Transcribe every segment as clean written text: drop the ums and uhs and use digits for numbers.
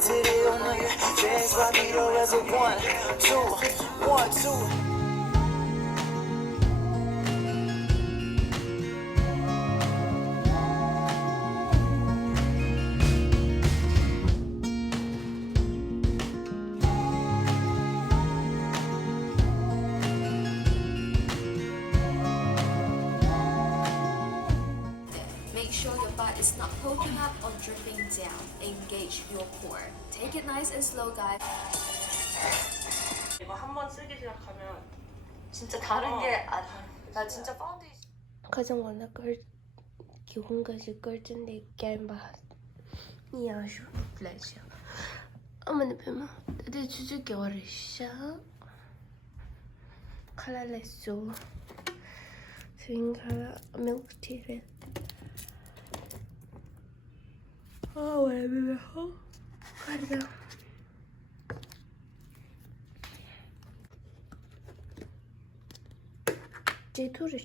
today, don't know you. Fast, I beat her as a 1, 2, 1, 2. Make sure your butt is not poking up or dripping down. Engage your core. Take it nice and slow, guys. 이거 한 번 쓰기 시작하면 진짜 다른 게 나 진짜 파운데이션 가장 원래 기본까지 꼴찌인데 게임바 이야슈 플래시 어머니 배마 내 주주기 어리샤 칼라레소 스윙칼라 밀크티를 왜 배워 가자 제토르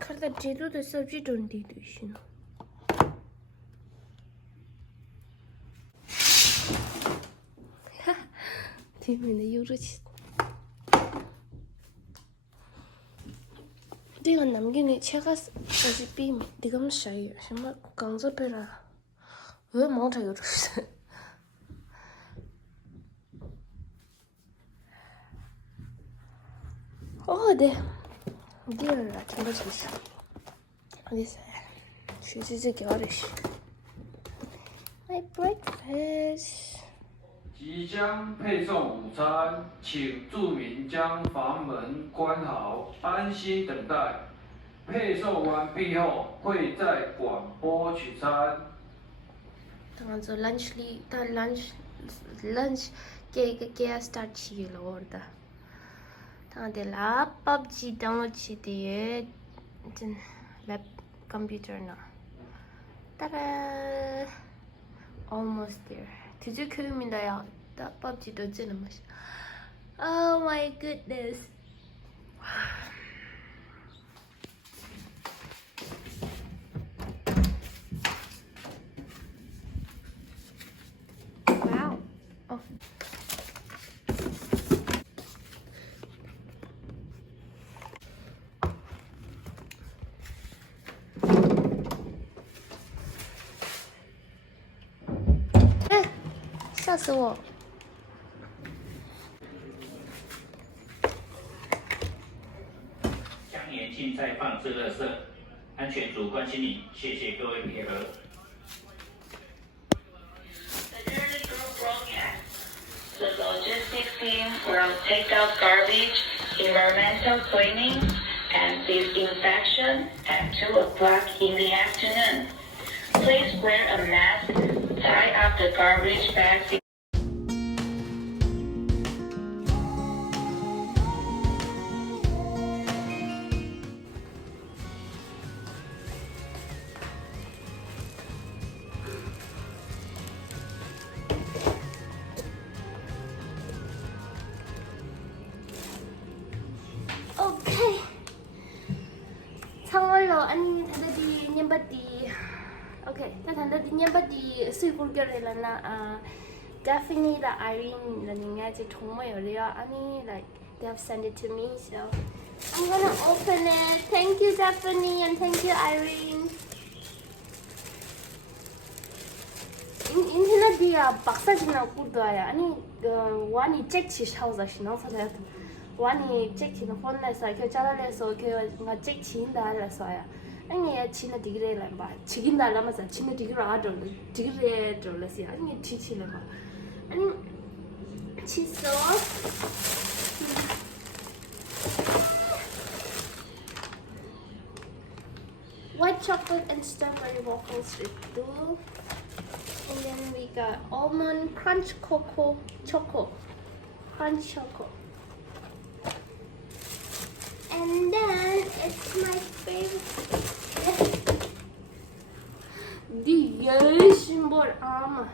खाना जेरो तो सब्जी ढूंढी थी ना 뒤에는 요르지 내가 남기는 제가 어차피 네가 뭐 샤이 정말 강자배라 왜 못해 요르지 네 이거를 전부 줬어. 어디서? 휴지지 어르신. My breakfast. 即将配送午餐，请注明将房门关好，安心等待。配送完毕后会再广播取餐。당한 저 lunch 깨 start 치기로 order. 당한테 laptop 지 download 치디에 진 랩 컴퓨터 나. 따라 almost there. 드디어 교육입니다요. laptop 지도 찌는 맛이. Oh my goodness. Wow. Oh. 에! 吓死我！将严禁再放置垃圾，安全组关心你，谢谢各位配合。The logistics team will take out garbage, environmental cleaning, and disinfection at 2 o'clock in the afternoon. Please wear a mask, tie up the garbage bags. Okay. 상월로 아니 다들 냠바디. Okay. 나 다들 냠바디 수입을겨래라나 Daphne the Irene 라는게 정말 어려요. 아니 like they have sent it to me so I'm gonna open it. Thank you Daphne and thank you Irene. 인터넷 dia 박사진나 꾸다야. 아니 와니 잭치 샤우자시나 사다. 와니 잭치는 혼내서 그 잘라내서 그가 잭치인다 알았어요. 아니 치나 디그레라 봐. 치긴다 알면서 치나 디그라 아들 디그레 돌렸어요. 아니 치치는 봐. 아니 치소. White chocolate and strawberry waffles with two. And then we got almond crunch cocoa choco. Crunch choco. And then it's my favorite. The symbol armor.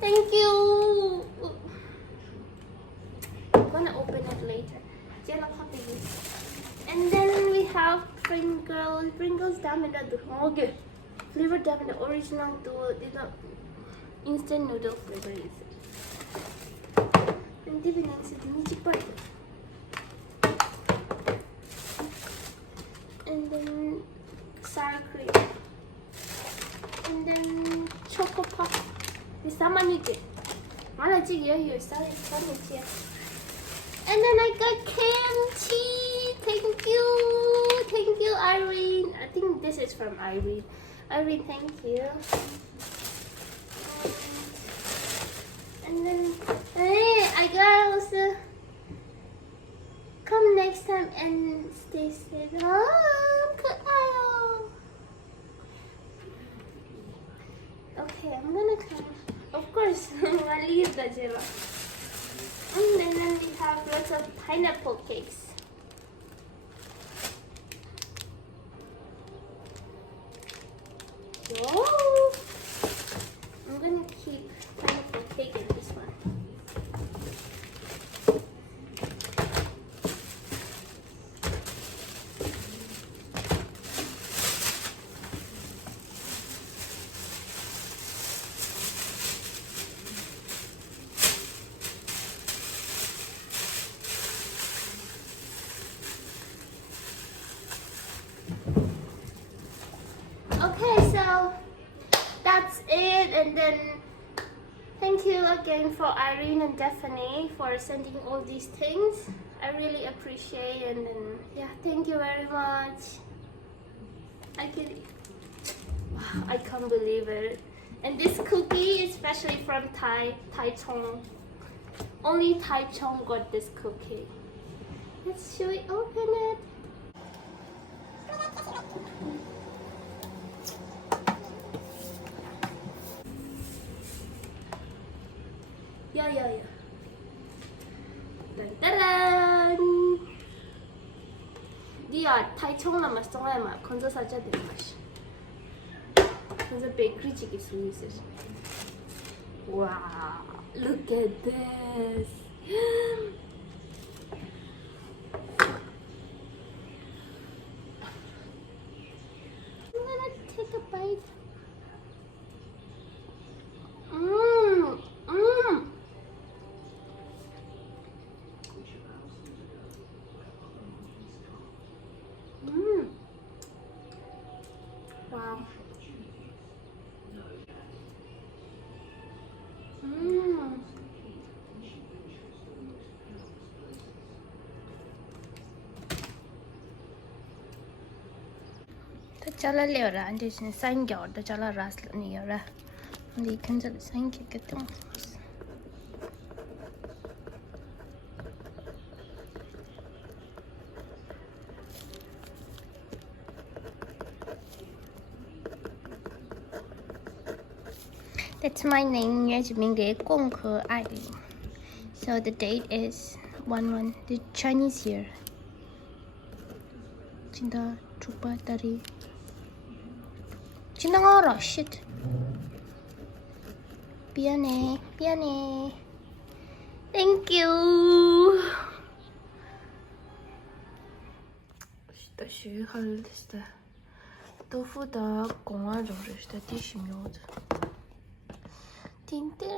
Thank you. I'm gonna open it later. Jello puppy. And then we have Pringles down in the okay. Flavor down in the original to the instant noodle flavor is. And dipping into the magic butter. And then sour cream. And then choco pop. This someone you get. And then I got kimchi. Thank you, Irene. I think this is from Irene. Irene, thank you. And then I got also come next time and stay safe. Okay, I'm gonna come. Of course, I'll leave the gel. And then we have lots of pineapple cakes. Whoa! I'm gonna keep pineapple cake in this one. Okay, so that's it, and then thank you again for Irene and Daphne for sending all these things. I really appreciate, and then yeah, thank you very much. I can't believe it. And this cookie, especially from Taichung. Only Taichung got this cookie. Should we open it? Yeah. Dun. Dia Taichung là mà xong mà con rất sao chất mà. Con rất bakery chỉ cái suy nghĩ. Wow, look at this. I'm gonna take a bite. Wow. 더 잘라려라. 이제 쌍겨도 잘라라스니요라. 근데 이 근처에 쌍겨게 좀 없어. That's my name. 原住民的共和爱丽。So the date is 1/1. The Chinese year. 진짜 족발다리. 지나가라. Shit. 미안해. Thank you. 是的，学好了的。豆腐的公安中是的第10秒的。叮叮。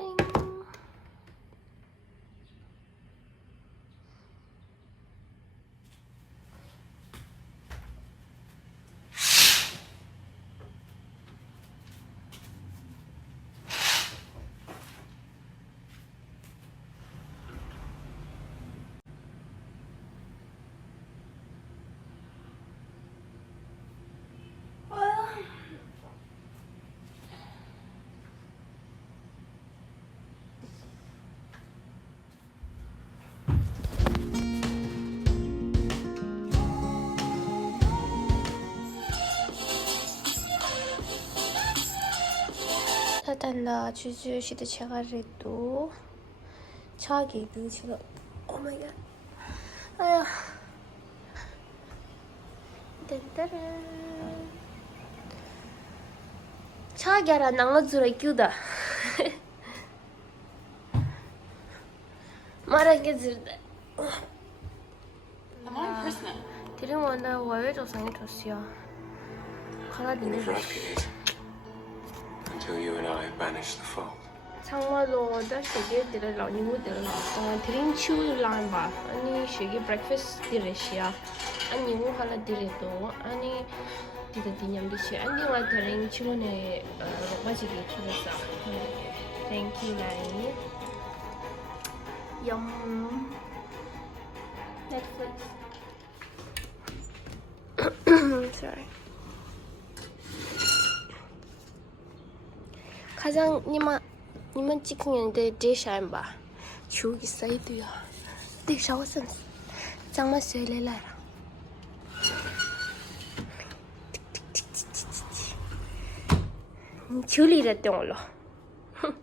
달라 주주시도 제가 그래도 저기 눈치가 오마이갓 아휴 딴따란 자기야라 낭라주라 끼우다 말하게 줄다 드림 오늘 월요일 조상이 줬어요. 가라딘데. Until you and I banish the fault. 장마로 시계 들으러 니무 들으러 드림 치우랑 봐. 아니 시계 breakfast 들으시야. 아니 뭐 하나 들어도 아니 디냠디시 아니와 드림 치우네 로바지기 추렸어. Thank you guys. Yum. Netflix. Sorry. 가장你们几个人的这山吧，球给塞对啊，对少生，咱们谁来了？你球里的掉了，哼，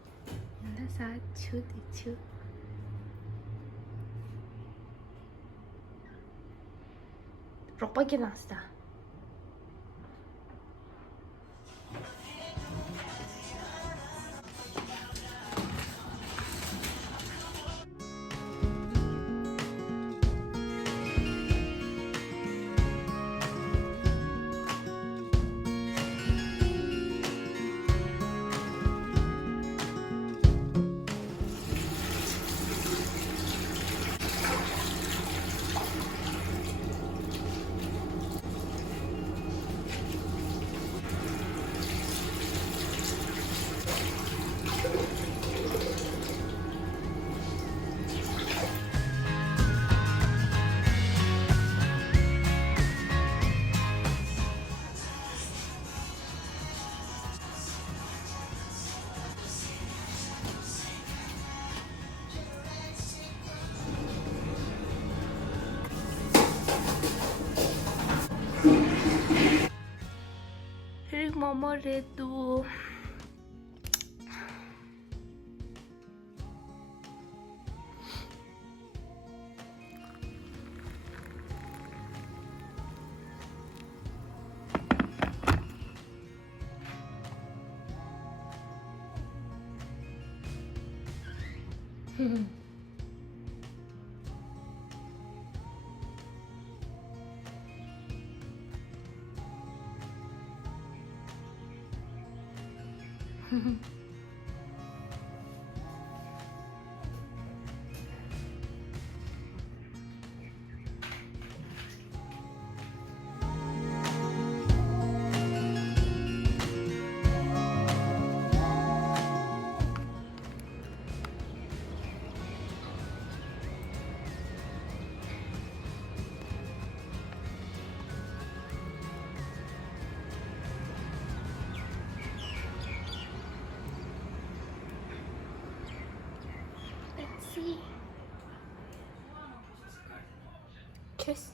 那啥球的球。Ropaki nasta. Momoredu. Let's see. Kiss.